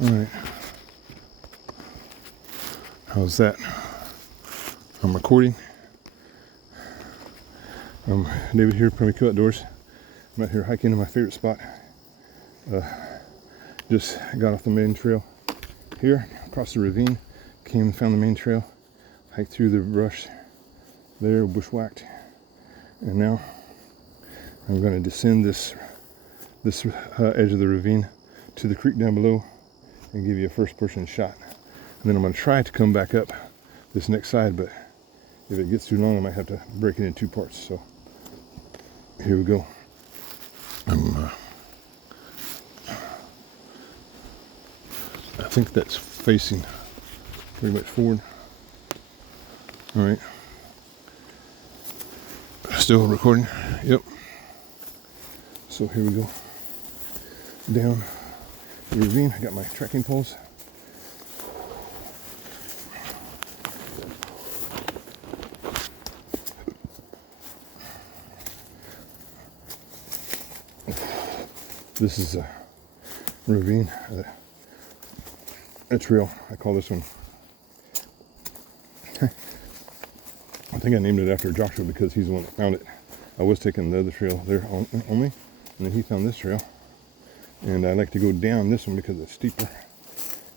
Alright. How's that? I'm recording. David here, Premier Q Outdoors. I'm out here hiking to my favorite spot. Just got off the main trail here, across the ravine. Came and found the main trail. Hiked through the brush there, bushwhacked. And now I'm going to descend this edge of the ravine to the creek down below and give you a first person shot. And then I'm going to try to come back up this next side, but if it gets too long I might have to break it in two parts. So here we go. I think that's facing pretty much forward. All right. Still recording? Yep. So here we go. Down the ravine. I got my trekking poles. This is a ravine, a trail. I call this one. I think I named it after Joshua because he's the one that found it. I was taking the other trail there only, and then he found this trail. And I like to go down this one because it's steeper,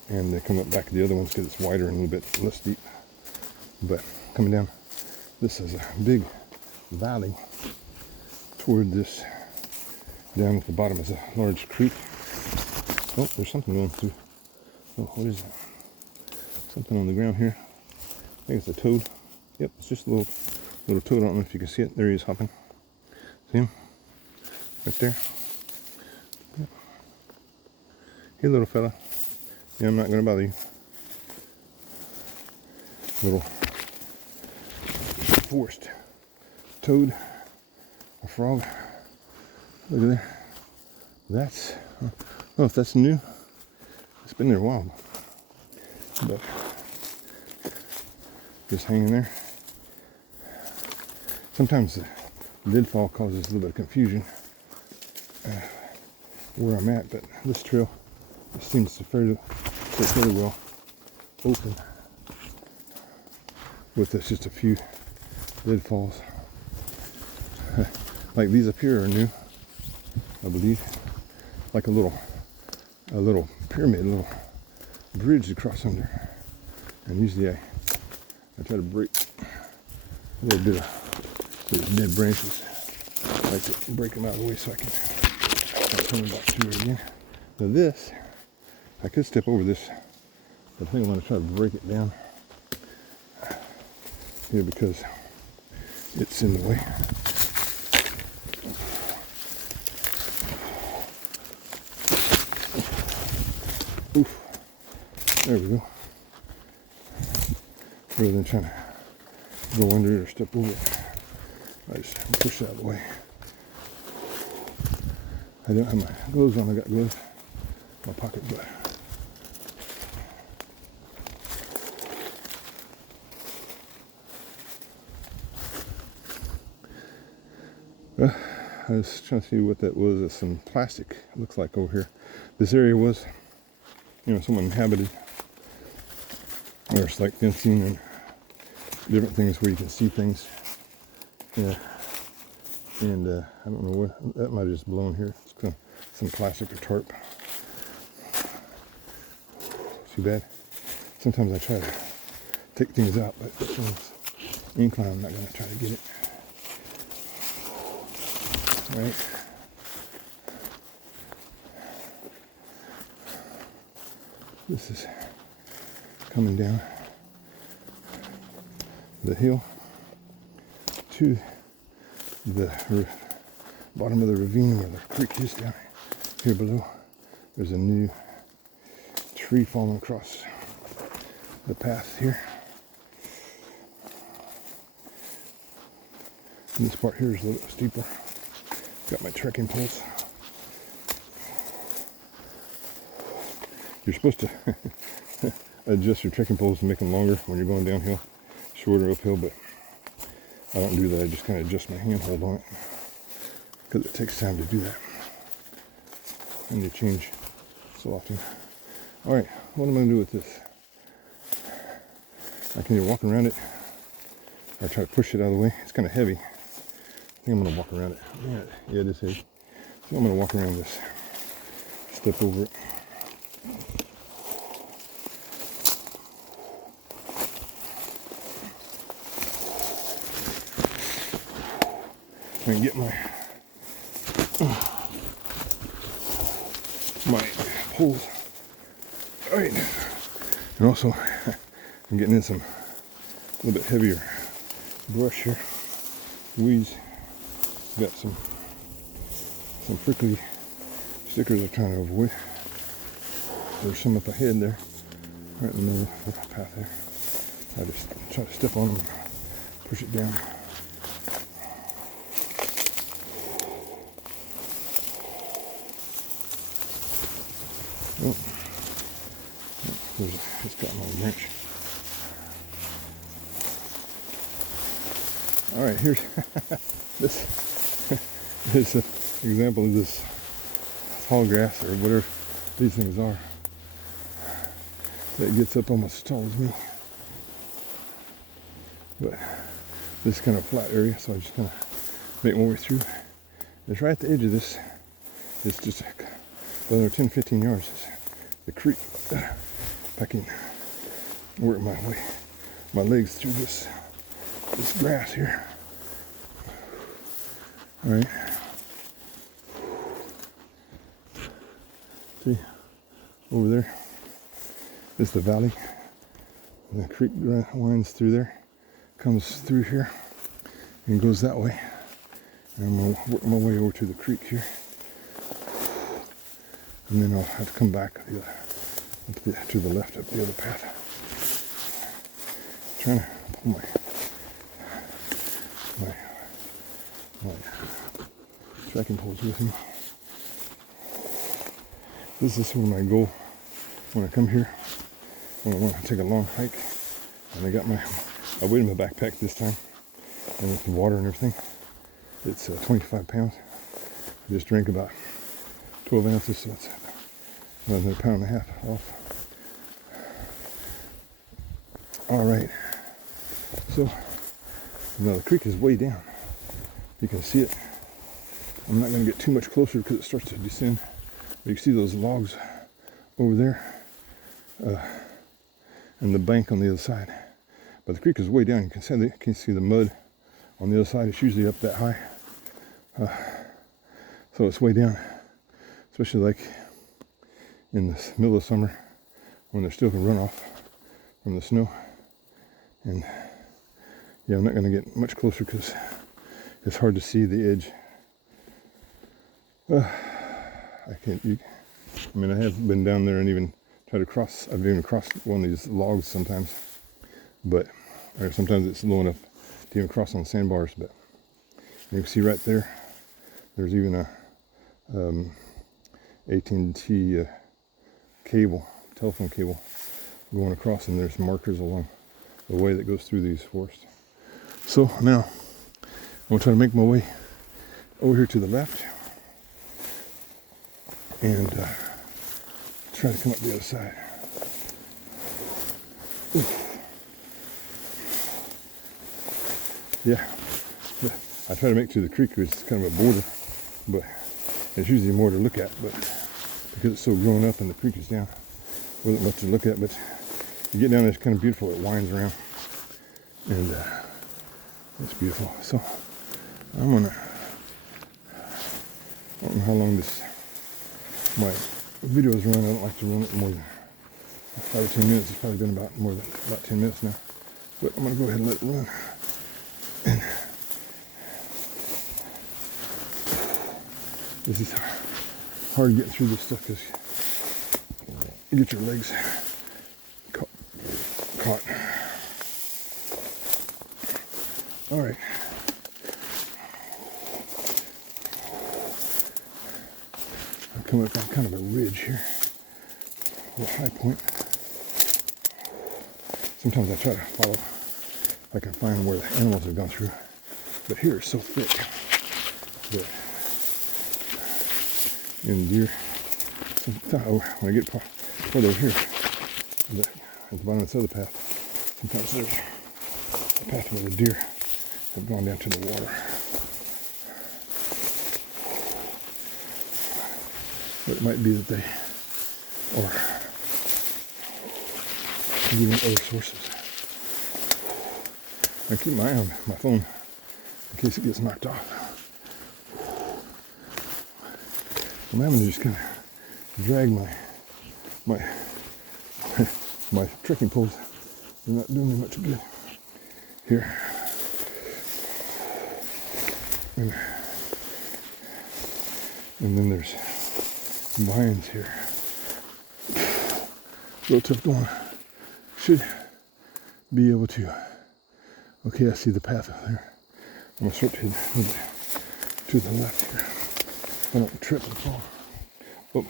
and then come up back to the other ones because it's wider and a little bit less steep. But coming down, this is a big valley toward this. Down at the bottom is a large creek. Oh, there's something going through. Oh, what is that? Something on the ground here. I think it's a toad. Yep, it's just a little toad. I don't know if you can see it. There he is hopping. See him? Right there. Yep. Hey, little fella. Yeah, I'm not going to bother you. Little forest toad. A frog. Look at there. That's, I don't know if that's new. It's been there a while. But just hanging there. Sometimes the deadfall causes a little bit of confusion where I'm at, but this trail seems to stay fairly well open with just a few deadfalls. Like these up here are new, I believe. Like a little pyramid, a little bridge to cross under. And usually I try to break a little bit of those dead branches. I like to break them out of the way so I can start coming back to it again. Now this, I could step over this, but I think I'm going to try to break it down here because it's in the way. Oof. There we go. Rather than trying to go under it or step over it, I just push it out of the way. I don't have my gloves on. I got gloves in my pocket, but I was trying to see what that was. It's some plastic, it looks like, over here. This area was, someone inhabited. There's like fencing and different things where you can see things. Yeah. And I don't know what, that might have just blown here. It's some plastic or tarp. Too bad. Sometimes I try to take things out, but this one's incline. I'm not going to try to get it. Right. This is coming down the hill to the bottom of the ravine where the creek is down here below. There's a new tree falling across the path here. And this part here is a little steeper. Got my trekking poles. You're supposed to adjust your trekking poles to make them longer when you're going downhill, shorter uphill, but I don't do that. I just kind of adjust my handhold on it because it takes time to do that. And you change so often. All right, what am I gonna do with this? I can either walk around it or try to push it out of the way. It's kind of heavy. I think I'm gonna walk around it. Yeah, it is heavy. So I'm gonna walk around this. Step over it. And get my poles. All right, and also I'm getting in some a little bit heavier brush here. Weeds. Got some prickly stickers I'm trying to avoid. There's some up ahead there, right in the middle of the path there. I just try to step on them, and push it down. Oh, it's got my branch. All right, here's this is an example of this tall grass or whatever these things are that gets up almost as tall as me. But this is kind of a flat area, so I just kind of make my way through. It's right at the edge of this. It's just another 10, 15 yards. It's the creek. If I can work my legs through this grass here. All right. See, over there is the valley. And the creek winds through there, comes through here, and goes that way. And I'm gonna work my way over to the creek here. And then I'll have to come back to the left up the other path. I'm trying to pull my tracking poles with me. This is sort of my goal when I come here, when I want to take a long hike. And I weighed my backpack this time, and with the water and everything, it's 25 pounds. I just drank about 12 ounces, so it's another pound and a half off. All right, so now the creek is way down. You can see it. I'm not going to get too much closer because it starts to descend. But you can see those logs over there and the bank on the other side. But the creek is way down. You can see the mud on the other side. It's usually up that high. So it's way down, especially like in the middle of summer when there's still a runoff from the snow. And yeah, I'm not going to get much closer because it's hard to see the edge. I have been down there and even tried to cross. I've even crossed one of these logs sometimes, or sometimes it's low enough to even cross on sandbars. But you can see right there, there's even a AT&T telephone cable going across, and there's markers along the way that goes through these forests. So now I'm gonna try to make my way over here to the left and try to come up the other side. Ooh. Yeah, I try to make it to the creek, which is kind of a border, but it's usually more to look at, but because it's so grown up and the creek is down, wasn't much to look at. But you get down there, it's kind of beautiful. It winds around, and it's beautiful. So I don't know how long my videos run. I don't like to run it more than 5 or 10 minutes. It's probably been about 10 minutes now, but I'm gonna go ahead and let it run. And this is hard getting through this stuff because you get your legs caught. All right. I'm coming up on kind of a ridge here, a high point. Sometimes I try to follow if I can find where the animals have gone through, but here it's so thick that in deer, when I get Right over here, at the bottom of this other path, sometimes there's a path where the deer have gone down to the water. But it might be that they are using other sources. I keep my eye on my phone in case it gets knocked off. I'm having to just kind of drag my trekking poles. They're not doing me much good here. And then there's vines here. Real tough going. Should be able to. Okay, I see the path out there. I'm gonna start to head a little bit to the left here. I don't trip and fall. Oh.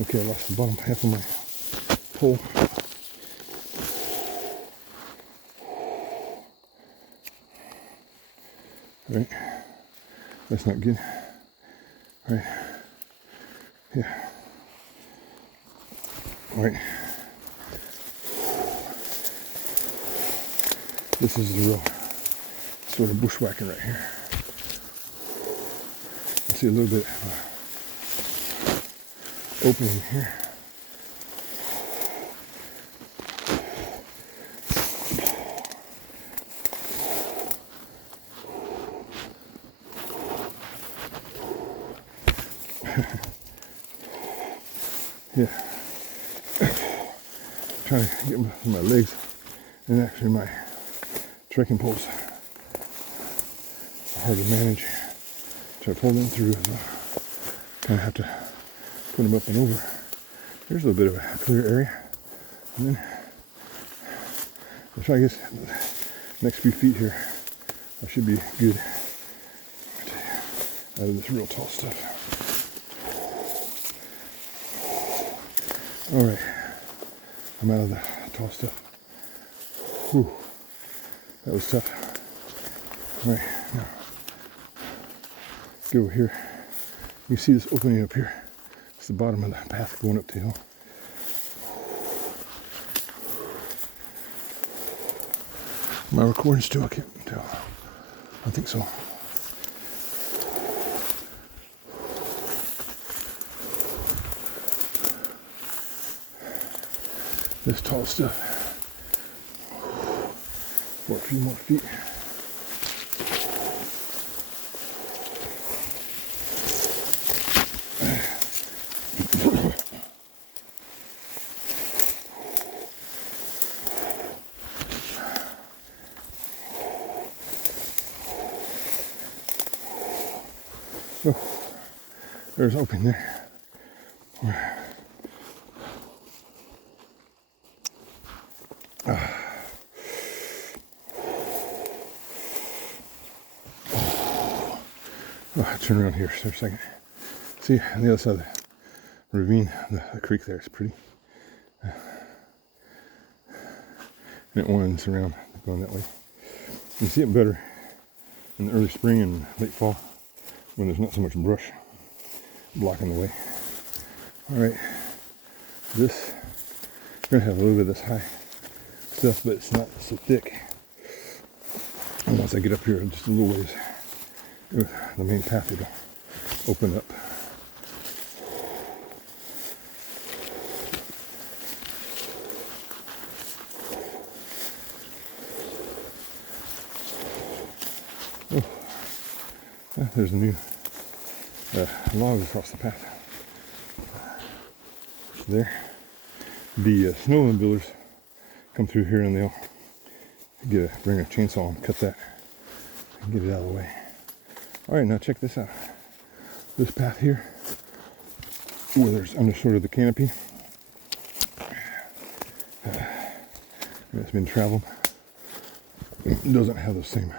Okay, I lost the bottom half of my pole. Right. That's not good. Right. Yeah. Right. This is the real sort of bushwhacking right here. I see a little bit opening here. Yeah. Trying to get my legs and actually my trekking poles are hard to manage. Try to pull them through as well. Kind of have to put them up and over. There's a little bit of a clear area. And then, I guess, next few feet here, I should be good out of this real tall stuff. All right, I'm out of the tall stuff. Whew, that was tough. All right, now, get over here. You see this opening up here. It's the bottom of the path going up the hill. Am I recording still? I can't tell. I think so. This tall stuff. For a few more feet. Oh, there's opening there. Oh, turn around here for a second. See, on the other side of the ravine, the creek there is pretty. And it winds around going that way. You can see it better in the early spring and late fall when there's not so much brush blocking the way. All right, this, we're gonna have a little bit of this high stuff, but it's not so thick. And once I get up here just a little ways, the main path will open up. Oh, there's a new log across the path. There. The snowmobile builders come through here and they'll bring a chainsaw and cut that and get it out of the way. All right, now check this out. This path here, where there's under sort of the canopy, it's been traveled. It doesn't have the same.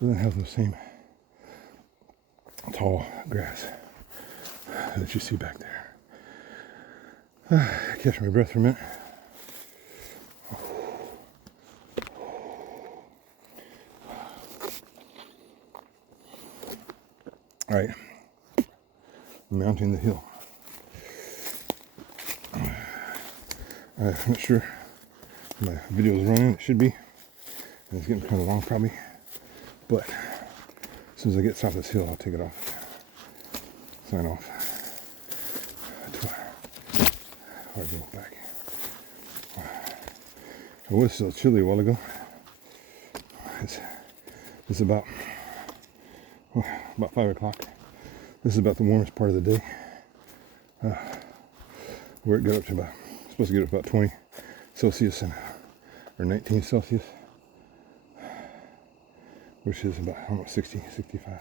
Doesn't have the same tall grass that you see back there. Catch my breath for a minute. All right, mounting the hill. I'm not sure my video is running. It should be. And it's getting kind of long probably. But as soon as I get south of this hill, I'll take it off. Sign off. Hard to go back. It was still chilly a while ago. It's about 5 o'clock. This is about the warmest part of the day. Where it got up to about, supposed to get up to about 20 Celsius or 19 Celsius, which is about almost 60, 65.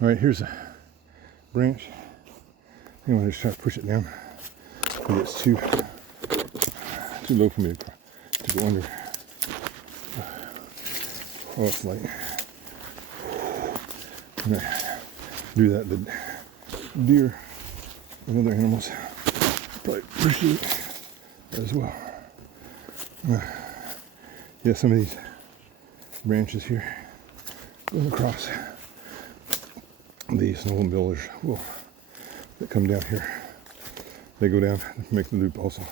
All right, here's a branch. I'm gonna just try to push it down, but it's too low for me to go under. Oh, it's light. When I do that, the deer and other animals probably appreciate it as well. Yeah, some of these branches here going across the snowmobilers that come down here. They go down and make the loop also,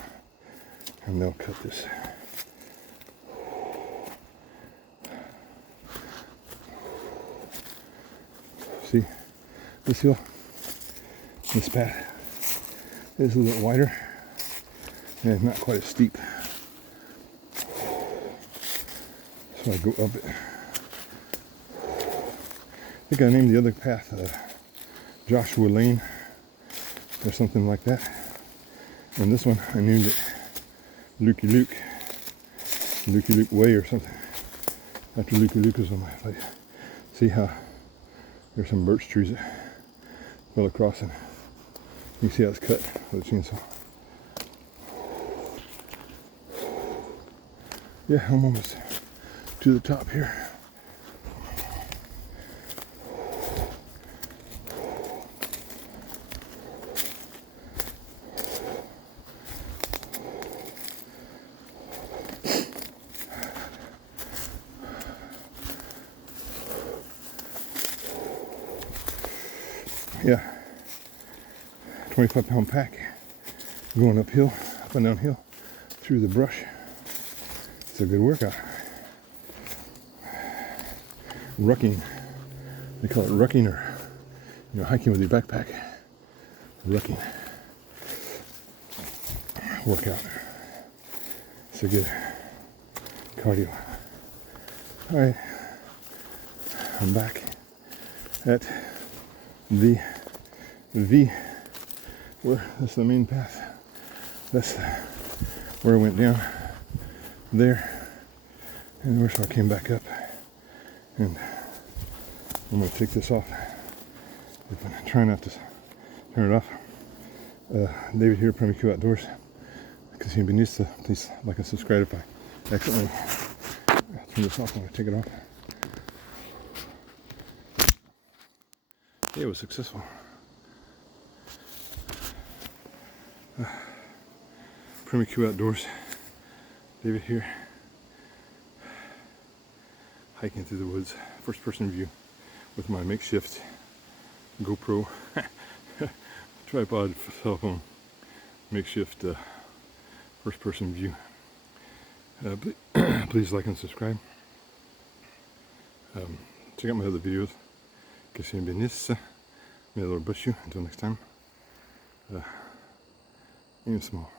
and they'll cut this. See, this hill, this path is a little bit wider and not quite as steep. So I go up it. I think I named the other path Joshua Lane or something like that. And this one I named it Lukey Luke Way or something. After Lukey Luke was on my place. See how there's some birch trees that fell across, and you can see how it's cut with a chainsaw. Yeah, I'm almost to the top here. Yeah, 25-pound pack going uphill, up and downhill through the brush. It's a good workout. Rucking, they call it rucking, or hiking with your backpack. Rucking workout. It's a good cardio. All right, I'm back at the where that's the main path. That's where I went down there, and where so I came back up, and I'm gonna take this off. If I try not to turn it off. David here, Premier Q Outdoors. Because you've been used to, please like and subscribe if I accidentally turn this off when I take it off. It was successful. Premier Q Outdoors. David here. Hiking through the woods. First person view with my makeshift GoPro tripod cell phone. Makeshift first person view. Please like and subscribe. Check out my other videos. Que sea benisse. May the Lord bless you. Until next time. Aim small.